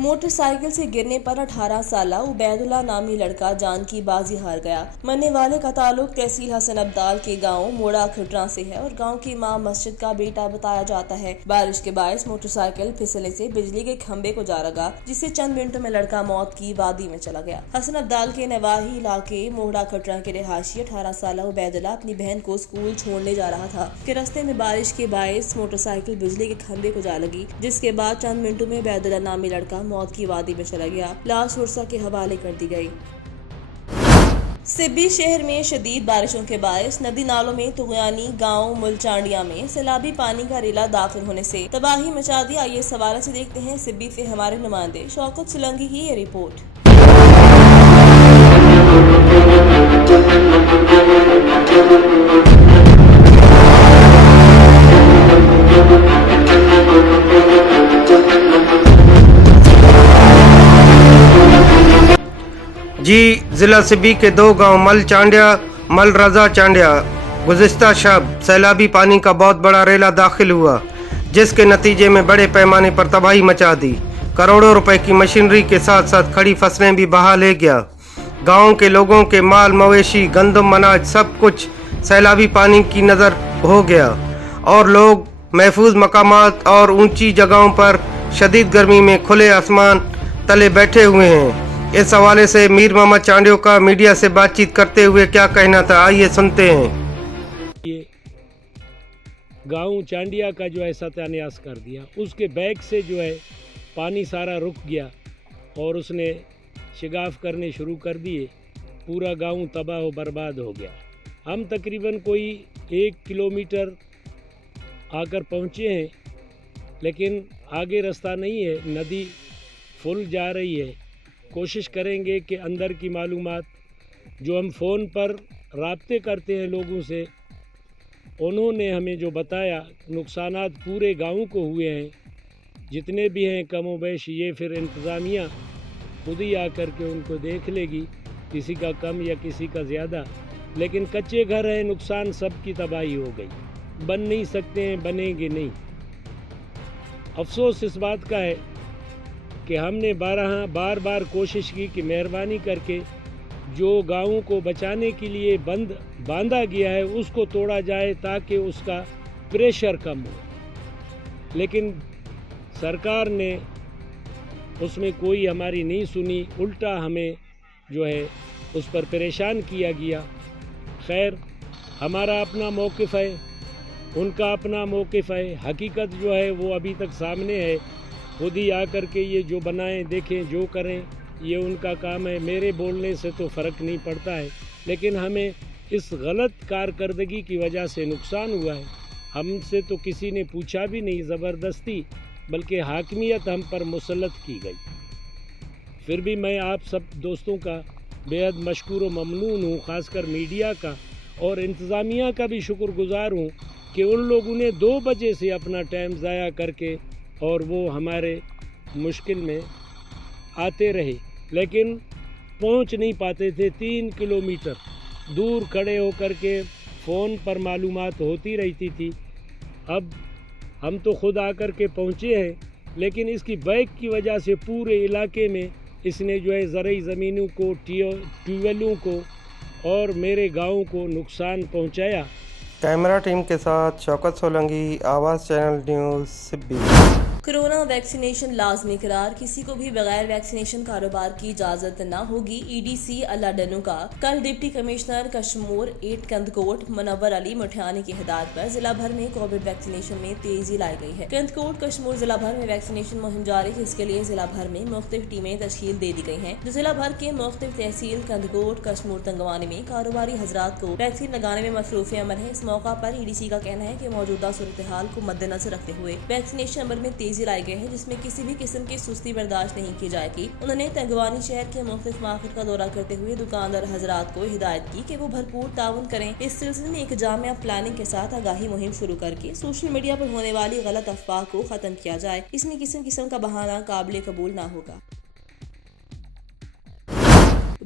Motor cycle سے گرنے پر 18 سالہ عبیداللہ نامی لڑکا جان کی بازی ہار گیا۔ مرنے والے کا تعلق تحصیل حسن ابدال کے گاؤں موڑا کھٹراں سے ہے اور گاؤں کی امام مسجد کا بیٹا بتایا جاتا ہے۔ بارش کے باعث موٹر سائیکل پھسلنے سے بجلی کے کھمبے کو جا لگا، جس سے چند منٹوں میں لڑکا موت کی وادی میں چلا گیا۔ حسن ابدال کے نواحی علاقے موڑا کھٹراں کے رہائشی 18 سالہ عبیداللہ اپنی بہن کو اسکول چھوڑنے جا رہا تھا کہ راستے میں بارش کے باعث موٹر سائیکل بجلی کے کھمبے کو جا لگی، جس کے بعد چند منٹوں میں عبیداللہ نامی لڑکا موت کی وادی میں چلا گیا۔ لاش ورثا کے حوالے کر دی گئی۔ سبی شہر میں شدید بارشوں کے باعث ندی نالوں میں طغیانی گاؤں ملچانڈیا میں سیلابی پانی کا ریلا داخل ہونے سے تباہی مچا دی۔ آئیے اس حوالے سے دیکھتے ہیں سبی سے ہمارے نمائندے شوکت سولنگی کی یہ رپورٹ۔ جی، ضلع سبی کے 2 گاؤں مل چانڈیا مل رضا چانڈیا گزشتہ شب سیلابی پانی کا بہت بڑا ریلا داخل ہوا، جس کے نتیجے میں بڑے پیمانے پر تباہی مچا دی۔ کروڑوں روپے کی مشینری کے ساتھ ساتھ کھڑی فصلیں بھی بہا لے گیا۔ گاؤں کے لوگوں کے مال مویشی گندم اناج سب کچھ سیلابی پانی کی نظر ہو گیا اور لوگ محفوظ مقامات اور اونچی جگہوں پر شدید گرمی میں کھلے آسمان تلے بیٹھے ہوئے ہیں۔ اس حوالے سے میر محمد چانڈیو کا میڈیا سے بات چیت کرتے ہوئے کیا کہنا تھا، آئیے سنتے ہیں۔ یہ گاؤں چانڈیا کا جو ہے ستیہ ناش کر دیا، اس کے بیک سے جو ہے پانی سارا رک گیا اور اس نے شگاف کرنے شروع کر دیے۔ پورا گاؤں تباہ و برباد ہو گیا۔ ہم تقریباً کوئی 1 کلومیٹر آ کر پہنچے ہیں، لیکن آگے راستہ نہیں ہے، ندی فل جا رہی ہے۔ کوشش کریں گے کہ اندر کی معلومات جو ہم فون پر رابطے کرتے ہیں لوگوں سے، انہوں نے ہمیں جو بتایا نقصانات پورے گاؤں کو ہوئے ہیں، جتنے بھی ہیں کم و بیش، یہ پھر انتظامیہ خود ہی آ کر کے ان کو دیکھ لے گی، کسی کا کم یا کسی کا زیادہ۔ لیکن کچے گھر ہیں، نقصان سب کی تباہی ہو گئی، بن نہیں سکتے ہیں، بنیں گے نہیں۔ افسوس اس بات کا ہے کہ ہم نے بار بار کوشش کی کہ مہربانی کر کے جو گاؤں کو بچانے کے لیے باندھا گیا ہے اس کو توڑا جائے تاکہ اس کا پریشر کم ہو، لیکن سرکار نے اس میں کوئی ہماری نہیں سنی، الٹا ہمیں جو ہے اس پر پریشان کیا گیا۔ خیر، ہمارا اپنا موقف ہے، ان کا اپنا موقف ہے، حقیقت جو ہے وہ ابھی تک سامنے ہے۔ خود ہی آ کر کے یہ جو بنائیں، دیکھیں، جو کریں، یہ ان کا کام ہے، میرے بولنے سے تو فرق نہیں پڑتا ہے، لیکن ہمیں اس غلط کارکردگی کی وجہ سے نقصان ہوا ہے۔ ہم سے تو کسی نے پوچھا بھی نہیں، زبردستی، بلکہ حاکمیت ہم پر مسلط کی گئی۔ پھر بھی میں آپ سب دوستوں کا بے حد مشکور و ممنون ہوں، خاص کر میڈیا کا اور انتظامیہ کا بھی شکر گزار ہوں کہ ان لوگوں نے 2 بجے سے اپنا ٹائم ضائع کر کے اور وہ ہمارے مشکل میں آتے رہے، لیکن پہنچ نہیں پاتے تھے۔ 3 کلومیٹر دور کھڑے ہو کر کے فون پر معلومات ہوتی رہتی تھی۔ اب ہم تو خود آ کر کے پہنچے ہیں، لیکن اس کی بیک کی وجہ سے پورے علاقے میں اس نے جو ہے زرعی زمینوں کو، ٹیوب ویلوں کو اور میرے گاؤں کو نقصان پہنچایا۔ کیمرہ ٹیم کے ساتھ شوکت سولنگی، آواز چینل نیوز سبی۔ کورونا ویکسینیشن لازمی قرار، کسی کو بھی بغیر ویکسینیشن کاروبار کی اجازت نہ ہوگی۔ ای ڈی سی اللہ ڈنو کا کل ڈپٹی کمشنر کشمور 8 کندکوٹ منور علی مٹھیانی کی ہدایت پر ضلع بھر میں کووڈ ویکسینیشن میں تیزی لائی گئی ہے۔ کندکوٹ کشمور ضلع بھر میں ویکسینیشن مہم جاری ہے، اس کے لیے ضلع بھر میں مختلف ٹیمیں تشکیل دے دی گئی ہیں، جو ضلع بھر کے مختلف تحصیل کندکوٹ کشمور تنگوانی میں کاروباری حضرات کو ویکسین لگانے میں مصروف عمل ہے۔ اس موقع پر ای ڈی سی کا کہنا ہے کہ موجودہ صورتحال کو مد نظر رکھتے ہوئے ویکسینیشن عمل میں تیزی لائی گئی ہے، جس میں کسی بھی قسم کی سستی برداشت نہیں کی جائے گی۔ انہوں نے تنگوانی شہر کے مختلف مارکیٹ کا دورہ کرتے ہوئے دکاندار حضرات کو ہدایت کی کہ وہ بھرپور تعاون کریں۔ اس سلسلے میں ایک جامع پلاننگ کے ساتھ آگاہی مہم شروع کر کے سوشل میڈیا پر ہونے والی غلط افواہ کو ختم کیا جائے۔ اس میں کسی قسم کا بہانہ قابل قبول نہ ہوگا۔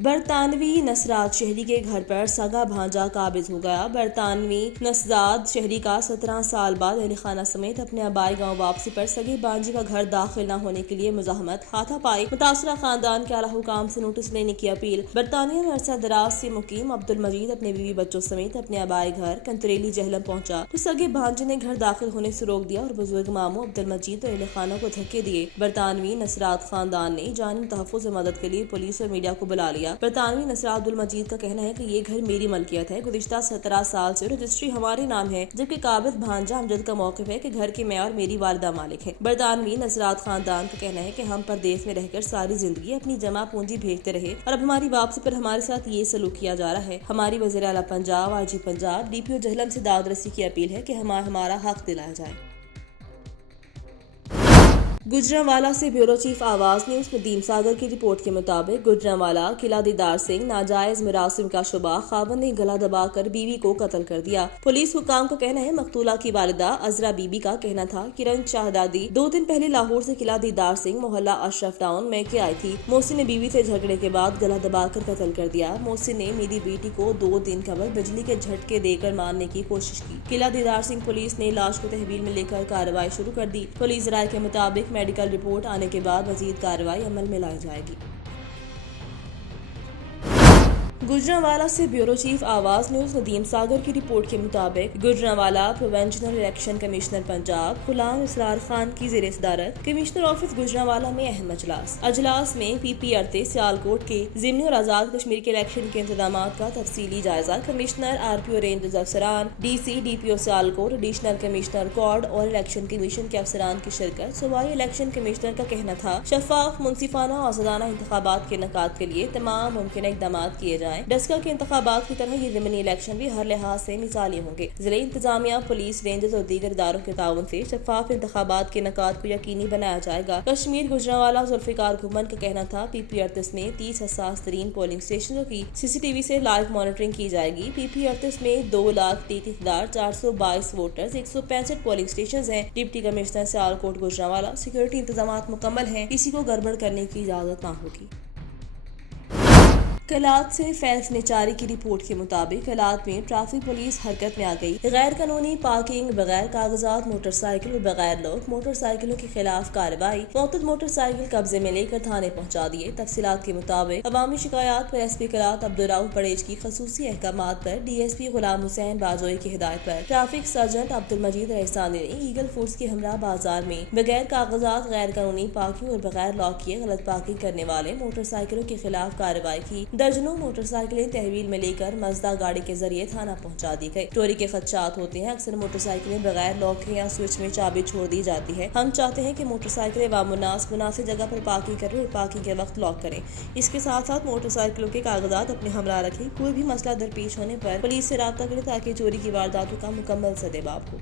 برطانوی نسرات شہری کے گھر پر سگا بھانجا قابض ہو گیا۔ برطانوی نسرات شہری کا 17 سال بعد اہل خانہ سمیت اپنے آبائی گاؤں واپسی پر سگے بانجی کا گھر داخل نہ ہونے کے لیے مزاحمت ہاتھا پائی۔ متاثرہ خاندان کے اعلیٰ حکام سے نوٹس لینے کی اپیل۔ برطانیہ میں عرصہ دراز سے مقیم عبدالمجید اپنے بیوی بچوں سمیت اپنے آبائی گھر کنتریلی جہلم پہنچا تو سگے بھانجے نے گھر داخل ہونے سے روک دیا اور بزرگ ماموں عبدالمجید اور اہل خانہ کو دھکے دیے۔ برطانوی نسرات خاندان نے جانی تحفظ و مدد کے لیے پولیس اور میڈیا کو بلا لیا۔ برطانوی نسرات عبدالمجید کا کہنا ہے کہ یہ گھر میری ملکیت ہے، گزشتہ 17 سال سے رجسٹری ہمارے نام ہے، جبکہ قابض بھانجا امجد کا موقف ہے کہ گھر کے میں اور میری والدہ مالک ہے۔ برطانوی نسرات خاندان کا کہنا ہے کہ ہم پردیس میں رہ کر ساری زندگی اپنی جمع پونجی بھیجتے رہے اور اب ہماری واپسی پر ہمارے ساتھ یہ سلوک کیا جا رہا ہے۔ ہماری وزیر اعلیٰ پنجاب IG پنجاب DPO جہلم سے داد رسی کی اپیل ہے کہ ہمارا حق دلایا جائے۔ گجرانوالہ سے بیورو چیف آواز نیوز ندیم ساگر کی رپورٹ کے مطابق گجرانوالہ قلعہ دیدار سنگھ ناجائز مراسم کا شبہ خاوند نے گلا دبا کر بیوی کو قتل کر دیا۔ پولیس حکام کا کہنا ہے مقتولہ کی والدہ عذرا بی بی کا کہنا تھا کرن شاہدادی 2 دن پہلے لاہور سے قلعہ دیدار سنگھ محلہ اشرف ٹاؤن میں کے آئی تھی۔ محسن نے بیوی سے جھگڑے کے بعد گلا دبا کر قتل کر دیا۔ محسن نے میری بیٹی کو 2 دن قبل بجلی کے جھٹکے دے کر مارنے کی کوشش کی۔ قلعہ دیدار سنگھ پولیس نے لاش کو تحویل میں لے کر کارروائی شروع کر دی۔ پولیس رائے کے مطابق میڈیکل رپورٹ آنے کے بعد مزید کارروائی عمل میں لائی جائے گی۔ گجرانوالہ سے بیورو چیف آواز نیوز ندیم ساگر کی رپورٹ کے مطابق Gujranwala provincial election commissioner Punjab Ghulam اسرار خان کی زیر صدارت کمشنر آفس گجرانوالہ میں اہم اجلاس میں PP سیالکوٹ کے ضمنی اور آزاد کشمیر کے الیکشن کے انتظامات کا تفصیلی جائزہ۔ کمشنر RPO رینجز افسران DC DPO Sialkot additional commissioner کوڈ اور الیکشن کمیشن کے افسران کی شرکت۔ صوبائی الیکشن کمشنر کا کہنا تھا شفاف منصفانہ اور آزادانہ انتخابات کے انعقاد کے لیے تمام ممکنہ اقدامات کیے جائیں۔ ڈسکا کے انتخابات کی طرح یہ ضمنی الیکشن بھی ہر لحاظ سے مثالی ہوں گے۔ ضلعی انتظامیہ پولیس رینجز اور دیگر اداروں کے تعاون سے شفاف انتخابات کے انعقاد کو یقینی بنایا جائے گا۔ کشمیر گجرانوالہ ذوالفقار گھمن کا کہنا تھا PP38 میں 30 حساس ترین پولنگ اسٹیشنوں کی CCTV سے لائیو مانیٹرنگ کی جائے گی۔ PP38 میں 2,33,422 ووٹرز 165 پولنگ اسٹیشنز ہیں۔ Deputy commissioner Sialkot Gujranwala security انتظامات مکمل ہیں، کسی کو گڑبڑ کرنے کی اجازت نہ ہوگی۔ کلات سے فیض نیچاری کی رپورٹ کے مطابق کلات میں ٹریفک پولیس حرکت میں آ گئی۔ غیر قانونی پارکنگ، بغیر کاغذات موٹر سائیکل اور بغیر لوگ موٹر سائیکلوں کے خلاف کارروائی۔ موتد موٹر سائیکل قبضے میں لے کر تھانے پہنچا دیے۔ تفصیلات کے مطابق عوامی شکایات پر SP کلات عبدالرؤف پڑیج کی خصوصی احکامات پر DSP غلام حسین باجوئی کی ہدایت پر ٹریفک سرجنٹ عبدالمجید احسانی نے ایگل فوڈز کے ہمراہ بازار میں بغیر کاغذات، غیر قانونی پارکنگ اور بغیر لاک کیے غلط پارکنگ کرنے والے موٹر سائیکلوں کے خلاف کارروائی کی۔ درجنوں موٹر سائیکلیں تحویل میں لے کر مزدہ گاڑی کے ذریعے تھانہ پہنچا دی گئی۔ چوری کے خدشات ہوتے ہیں، اکثر موٹر سائیکلیں بغیر لاک کے یا سوئچ میں چابی چھوڑ دی جاتی ہے۔ ہم چاہتے ہیں کہ موٹر سائیکلیں مناسب جگہ پر پارکنگ کریں اور پارکنگ کے وقت لاک کریں۔ اس کے ساتھ ساتھ موٹر سائیکلوں کے کاغذات اپنے ہمراہ رکھیں۔ کوئی بھی مسئلہ درپیش ہونے پر پولیس سے رابطہ کریں تاکہ چوری کی وارداتوں کا مکمل سدباب ہو۔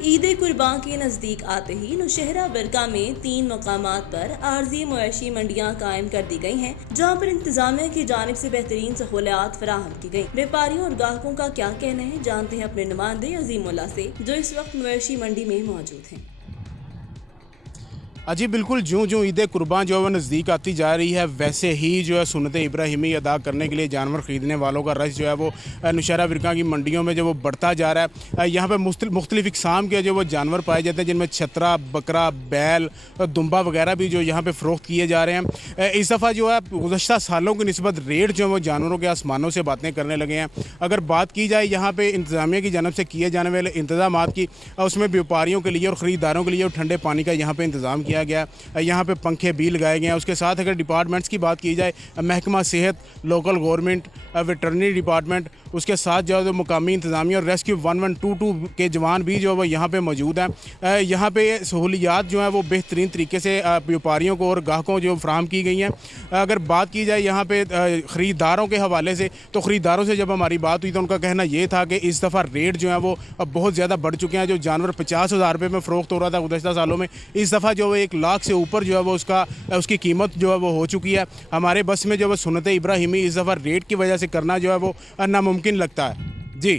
عید قربان کے نزدیک آتے ہی نوشہرہ ورکا میں 3 مقامات پر عارضی مویشی منڈیاں قائم کر دی گئی ہیں، جہاں پر انتظامیہ کی جانب سے بہترین سہولیات فراہم کی گئی۔ بیپاریوں اور گاہکوں کا کیا کہنا ہے، جانتے ہیں اپنے نمائندے عظیم اللہ سے جو اس وقت مویشی منڈی میں موجود ہیں۔ جی بالکل، جو عید قربان جو ہے وہ نزدیک آتی جا رہی ہے، ویسے ہی جو ہے سنت ابراہیمی ادا کرنے کے لیے جانور خریدنے والوں کا رش جو ہے وہ نوشہرہ ورکا کی منڈیوں میں جو وہ بڑھتا جا رہا ہے۔ یہاں پہ مختلف اقسام کے جو وہ جانور پائے جاتے ہیں، جن میں چھترا، بکرا، بیل، دمبا وغیرہ بھی جو یہاں پہ فروخت کیے جا رہے ہیں۔ اس دفعہ جو ہے گزشتہ سالوں کی نسبت ریٹ جو ہے وہ جانوروں کے آسمانوں سے باتیں کرنے لگے ہیں۔ اگر بات کی جائے یہاں پہ انتظامیہ کی جانب سے کیے جانے والے انتظامات کی، اس میں بیوپاریوں کے لیے اور خریداروں کے لیے ٹھنڈے پانی کا یہاں پہ انتظام کیا گیا ہے۔ یہاں پہ پنکھے بھی لگائے گئے ہیں۔ اس کے ساتھ اگر ڈپارٹمنٹس کی بات کی جائے، محکمہ صحت، لوکل گورنمنٹ، ویٹرنری ڈپارٹمنٹ، اس کے ساتھ جو ہے مقامی انتظامیہ اور ریسکیو 1122 کے جوان بھی جو ہے وہ یہاں پہ موجود ہیں۔ یہاں پہ سہولیات جو ہیں وہ بہترین طریقے سے بیوپاریوں کو اور گاہکوں جو فراہم کی گئی ہیں۔ اگر بات کی جائے یہاں پہ خریداروں کے حوالے سے، تو خریداروں سے جب ہماری بات ہوئی تو ان کا کہنا یہ تھا کہ اس دفعہ ریٹ جو ہیں وہ بہت زیادہ بڑھ چکے ہیں۔ جو جانور 50,000 روپے میں فروخت ہو رہا تھا گزشتہ سالوں میں، اس دفعہ جو ہے 1 لاکھ سے اوپر جو ہے وہ اس کی قیمت جو ہے وہ ہو چکی ہے۔ ہمارے بس میں جو ہے سنت ابراہیمی اس دفعہ ریٹ کی وجہ سے کرنا جو ہے وہ ناممکن لگتا ہے۔ جی